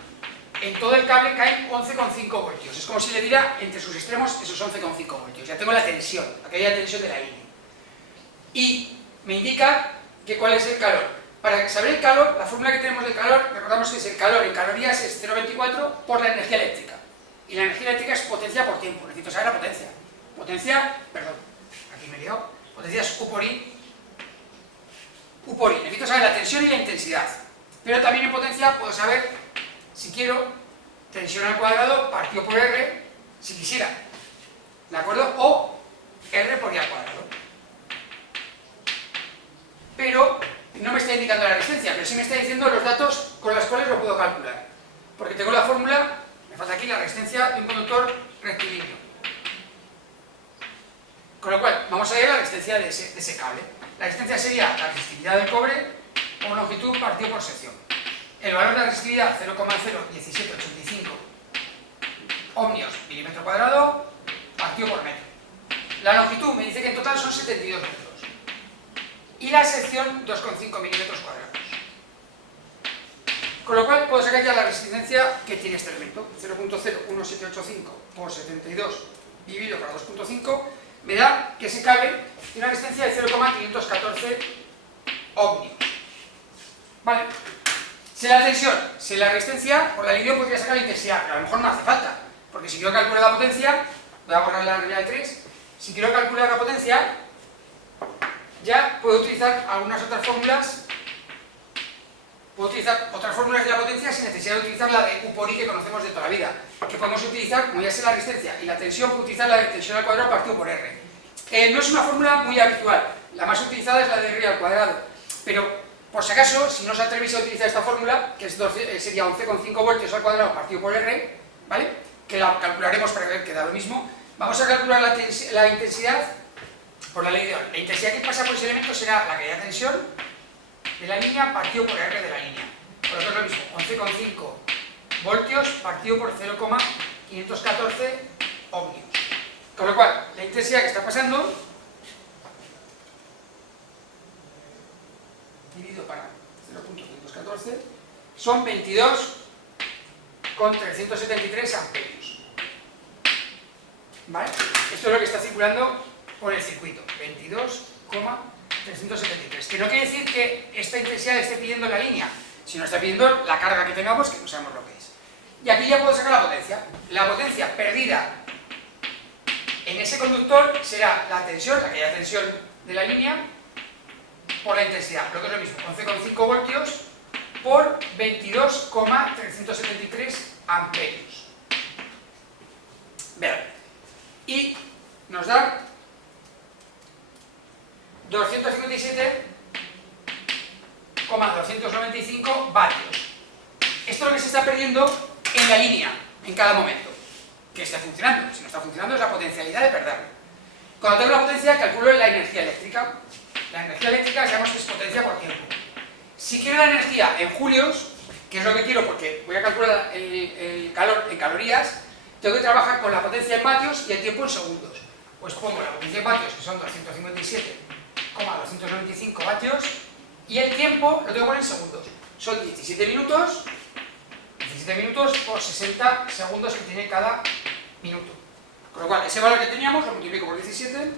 en todo el cable caen 11,5 voltios. Es como si le diera entre sus extremos esos 11,5 voltios. Ya tengo la tensión, la caída de tensión de la línea. Y me indica que cuál es el calor. Para saber el calor, la fórmula que tenemos del calor, recordamos que es el calor en calorías es 0,24 por la energía eléctrica. Y la energía eléctrica es potencia por tiempo. Necesito saber la potencia. Aquí me he liado. Potencia es U por I. Necesito saber la tensión y la intensidad. Pero también en potencia puedo saber, si quiero, tensión al cuadrado partido por R, si quisiera. ¿De acuerdo? O R por I al cuadrado. Pero no me está indicando la resistencia, pero sí me está diciendo los datos con los cuales lo puedo calcular. Porque tengo la fórmula, me falta aquí la resistencia de un conductor rectilíneo. Con lo cual, vamos a ver la resistencia de ese cable. La resistencia sería la resistividad del cobre por longitud partido por sección. El valor de la resistividad, 0,01785 ohmios milímetro cuadrado partido por metro. La longitud me dice que en total son 72 metros. Y la sección 2,5 milímetros cuadrados. Con lo cual puedo sacar ya la resistencia que tiene este elemento. 0,01785 por 72 dividido por 2,5 me da que ese cable tiene una resistencia de 0,514 ohmios. Vale. Sé la tensión, sé la resistencia, por la línea podría sacar la intensidad, pero a lo mejor no hace falta. Porque si quiero calcular la potencia, voy a borrar la regla de 3, si quiero calcular la potencia, ya puedo utilizar algunas otras fórmulas. Puedo utilizar otras fórmulas de la potencia sin necesidad de utilizar la de U por I que conocemos de toda la vida. Que podemos utilizar, como ya sé la resistencia y la tensión, puedo utilizar la de tensión al cuadrado partido por R. No es una fórmula muy habitual. La más utilizada es la de R al cuadrado. Pero, por si acaso, si no os atrevéis a utilizar esta fórmula, que sería 11,5 voltios al cuadrado partido por R, ¿vale? Que la calcularemos para ver que da lo mismo. Vamos a calcular la intensidad por la ley de Ohm. La intensidad que pasa por ese elemento será la caída de tensión de la línea partido por R de la línea. Por lo tanto es lo mismo, 11,5 voltios partido por 0,514 ohmios. Con lo cual, la intensidad que está pasando dividido para 0,514 son 22,373 amperios. ¿Vale? Esto es lo que está circulando por el circuito, 22,373. Que no quiere decir que esta intensidad esté pidiendo la línea, sino está pidiendo la carga que tengamos, que no sabemos lo que es. Y aquí ya puedo sacar la potencia. La potencia perdida en ese conductor será la tensión, la caída de tensión de la línea, por la intensidad, lo que es lo mismo, 11,5 voltios por 22,373 amperios. Vean, y nos da 257,295 vatios. Esto es lo que se está perdiendo en la línea, en cada momento, que esté funcionando. Si no está funcionando es la potencialidad de perderlo. Cuando tengo la potencia, calculo la energía eléctrica. La energía eléctrica sabemos que es potencia por tiempo. Si quiero la energía en julios, que es lo que quiero porque voy a calcular el calor en calorías, tengo que trabajar con la potencia en vatios y el tiempo en segundos. Pues pongo la potencia en vatios, que son 257,295 vatios, y el tiempo lo tengo que poner en segundos. Son 17 minutos por 60 segundos que tiene cada minuto. Con lo cual, ese valor que teníamos lo multiplico por 17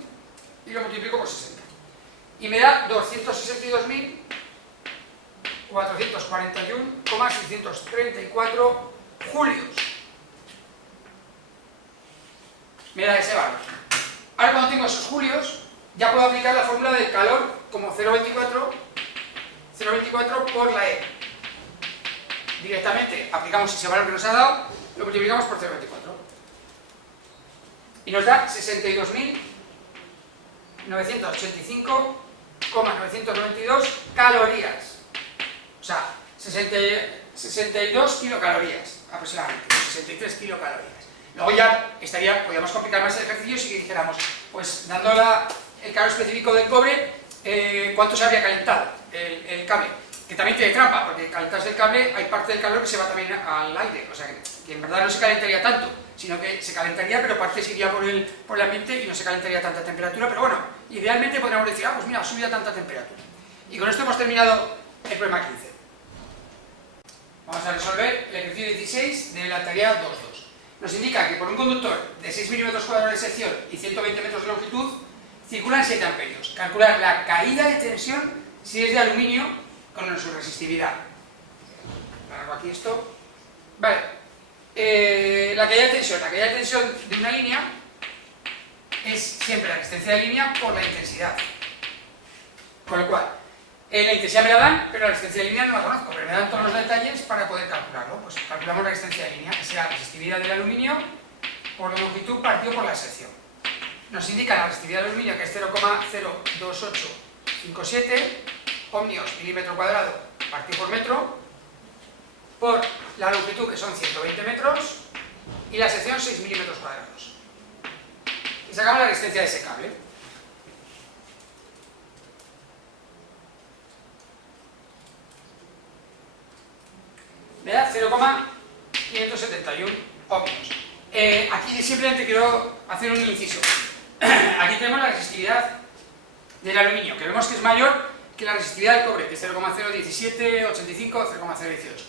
y lo multiplico por 60. Y me da 262.441,634 julios. Me da ese valor. Ahora, cuando tengo esos julios, ya puedo aplicar la fórmula del calor como 0,24 por la E. Directamente aplicamos ese valor que nos ha dado, lo multiplicamos por 0,24. Y nos da 62.985,992 calorías. O sea, 62 kilocalorías aproximadamente, 63 kilocalorías. Luego ya podríamos complicar más el ejercicio si dijéramos, pues dando el calor específico del cobre, ¿cuánto se habría calentado el cable? Que también tiene trampa, porque calentarse el cable hay parte del calor que se va también al aire, o sea que en verdad no se calentaría tanto, sino que se calentaría, pero parte se iría por el ambiente y no se calentaría tanta temperatura, pero bueno, idealmente podríamos decir, pues mira, ha subido tanta temperatura. Y con esto hemos terminado el problema 15. Vamos a resolver el ejercicio 16 de la tarea 2.2. Nos indica que por un conductor de 6 milímetros cuadrados de sección y 120 metros de longitud circulan 7 amperios. Calcular la caída de tensión si es de aluminio con su resistividad. Hago aquí esto. Vale. La caída de tensión de una línea es siempre la resistencia de línea por la intensidad. Con lo cual, la intensidad me la dan, pero la resistencia de línea no la conozco, pero me dan todos los detalles para poder calcularlo. Pues calculamos la resistencia de línea, que será la resistividad del aluminio por la longitud partido por la sección. Nos indica la resistividad del aluminio, que es 0,02857 ohmios milímetro cuadrado partido por metro, por la longitud, que son 120 metros, y la sección 6 milímetros cuadrados. Y sacamos la resistencia de ese cable. Me da 0,571 ohmios. Aquí simplemente quiero hacer un inciso. Aquí tenemos la resistividad del aluminio, que vemos que es mayor que la resistividad del cobre, que es 0,01785 o 0,018.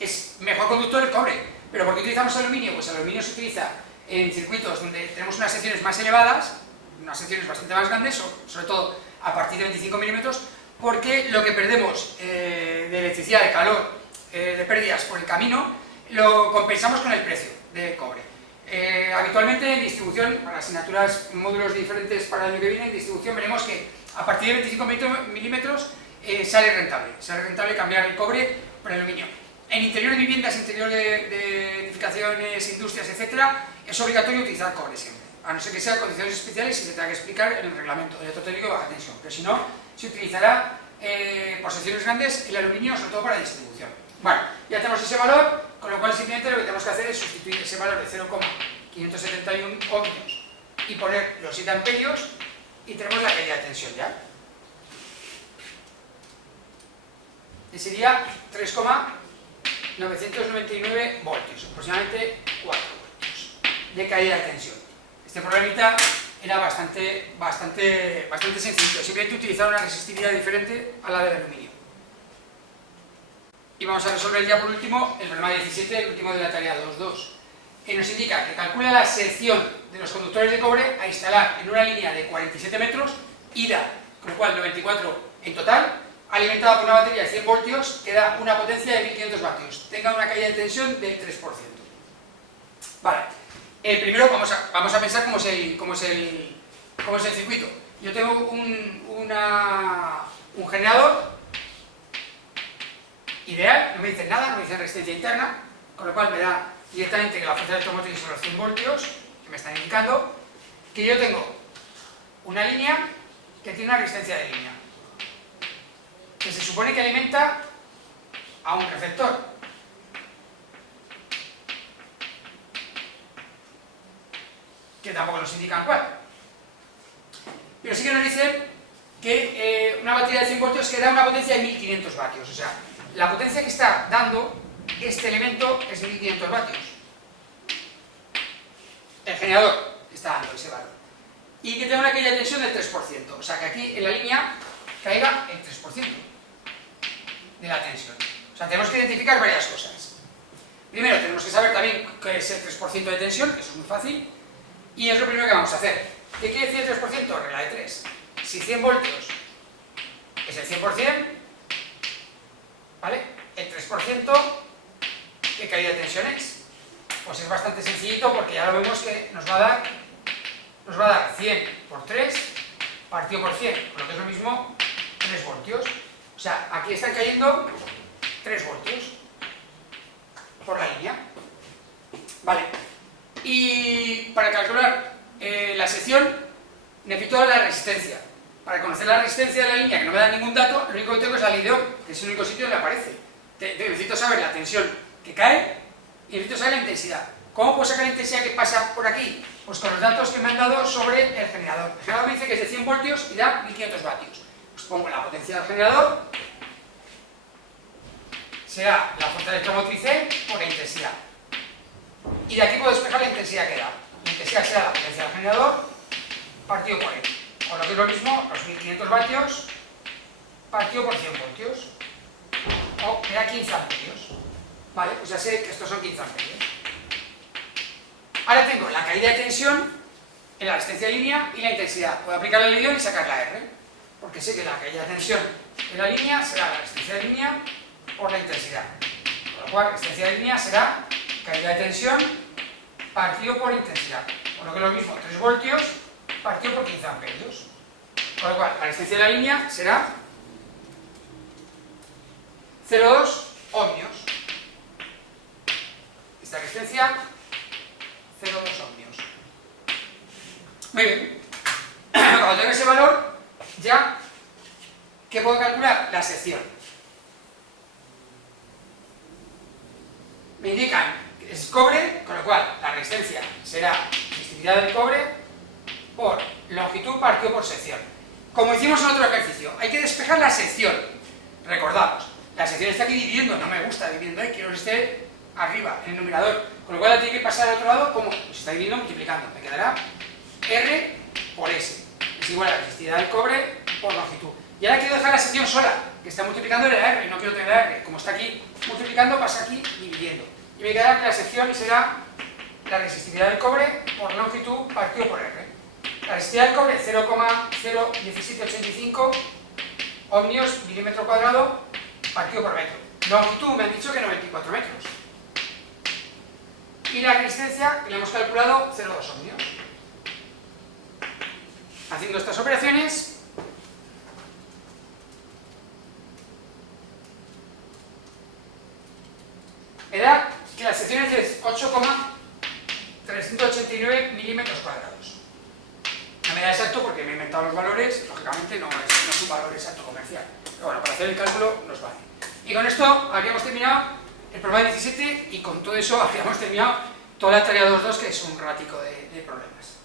Es mejor conductor el cobre, pero ¿por qué utilizamos aluminio? Pues el aluminio se utiliza en circuitos donde tenemos unas secciones más elevadas, unas secciones bastante más grandes, sobre todo a partir de 25 milímetros, porque lo que perdemos de electricidad, de calor, de pérdidas por el camino, lo compensamos con el precio del cobre. Habitualmente en distribución, para asignaturas, módulos diferentes para el año que viene, en distribución veremos que a partir de 25 milímetros sale rentable cambiar el cobre por el aluminio. En interior de viviendas, interior de edificaciones, industrias, etc., es obligatorio utilizar cobre siempre, a no ser que sean condiciones especiales y se tenga que explicar en el reglamento de electrotécnico de baja tensión, pero si no, se utilizará por secciones grandes el aluminio, sobre todo para distribución. Bueno, ya tenemos ese valor, con lo cual simplemente lo que tenemos que hacer es sustituir ese valor de 0,571 ohmios y poner los 7 amperios y tenemos la caída de tensión ya. Que sería 3,999 voltios, aproximadamente 4 voltios de caída de tensión. Este problemita era bastante sencillo, simplemente utilizar una resistividad diferente a la del aluminio. Y vamos a resolver ya por último el problema 17, el último de la tarea 2.2, que nos indica que calcula la sección de los conductores de cobre a instalar en una línea de 47 metros, ida, con lo cual 94 en total, alimentada por una batería de 100 voltios que da una potencia de 1500 vatios. Tenga una caída de tensión del 3%. Vale. Primero vamos a pensar cómo es el circuito. Yo tengo un generador ideal, no me dicen nada, no me dicen resistencia interna, con lo cual me da directamente que la fuerza electromotriz son los 100 voltios, que me están indicando, que yo tengo una línea que tiene una resistencia de línea, que se supone que alimenta a un receptor. Que tampoco nos indican cuál. Pero sí que nos dicen que una batería de 100 voltios que da una potencia de 1500 vatios. O sea, la potencia que está dando este elemento es 1500 vatios. El generador está dando ese valor. Y que tenga una caída de tensión del 3%. O sea, que aquí en la línea caiga el 3% de la tensión. O sea, tenemos que identificar varias cosas. Primero, tenemos que saber también qué es el 3% de tensión, eso es muy fácil. Y es lo primero que vamos a hacer. ¿Qué quiere decir el 3%? Regla de 3. Si 100 voltios es el 100%, ¿vale? El 3%, ¿qué caída de tensión es? Pues es bastante sencillito porque ya lo vemos que nos va a dar 100 por 3 partido por 100, con lo que es lo mismo 3 voltios. O sea, aquí están cayendo 3 voltios por la línea. Vale. Y para calcular la sección necesito la resistencia. Para conocer la resistencia de la línea, que no me da ningún dato, lo único que tengo es la ley de Ohm, que es el único sitio donde aparece. Necesito saber la tensión que cae y necesito saber la intensidad. ¿Cómo puedo sacar la intensidad que pasa por aquí? Pues con los datos que me han dado sobre el generador. El generador me dice que es de 100 voltios y da 1500 vatios. Pues pongo la potencia del generador, será la fuerza electromotriz por la intensidad. Y de aquí puedo despejar la intensidad que da. La intensidad será la potencia del generador partido por N. Con lo que es lo mismo, los 1500 vatios partido por 100 voltios. O me da 15 amperios. Vale, pues ya sé que estos son 15 amperios. Ahora tengo la caída de tensión en la resistencia de línea y la intensidad. Puedo aplicar la ley de Ohm y sacar la R. Porque sé que la caída de tensión en la línea será la resistencia de línea por la intensidad. Con lo cual, la resistencia de línea será caída de tensión partido por intensidad. Con lo que es lo mismo, 3 voltios partido por 15 amperios. Con lo cual, la resistencia de la línea será 0,2 ohmios. Esta resistencia, 0,2 ohmios. Muy bien. Cuando tengo ese valor, ya, ¿qué puedo calcular? La sección. Me indican que es cobre, con lo cual la resistencia será resistividad del cobre por longitud partido por sección. Como hicimos en otro ejercicio, hay que despejar la sección. Recordamos, la sección está aquí dividiendo, no me gusta dividiendo, quiero que esté arriba, en el numerador. Con lo cual la tiene que pasar al otro lado como se está dividiendo multiplicando. Me quedará R por S. Es igual a la resistividad del cobre por longitud. Y ahora quiero dejar la sección sola, que está multiplicando la R, y no quiero tener la R. Como está aquí multiplicando, pasa aquí dividiendo. Y me quedará que la sección será la resistividad del cobre por longitud partido por R. La resistividad del cobre 0,01785 ohmios milímetro cuadrado partido por metro. Longitud me han dicho que 94 metros. Y la resistencia, que le hemos calculado, 0,2 ohmios. Haciendo estas operaciones, me da que la sección es de 8,389 milímetros cuadrados. No me da exacto porque me he inventado los valores, lógicamente no es un valor exacto comercial. Pero bueno, para hacer el cálculo nos vale. Y con esto habríamos terminado el problema 17 y con todo eso habríamos terminado toda la tarea 2.2, que es un ratico de problemas.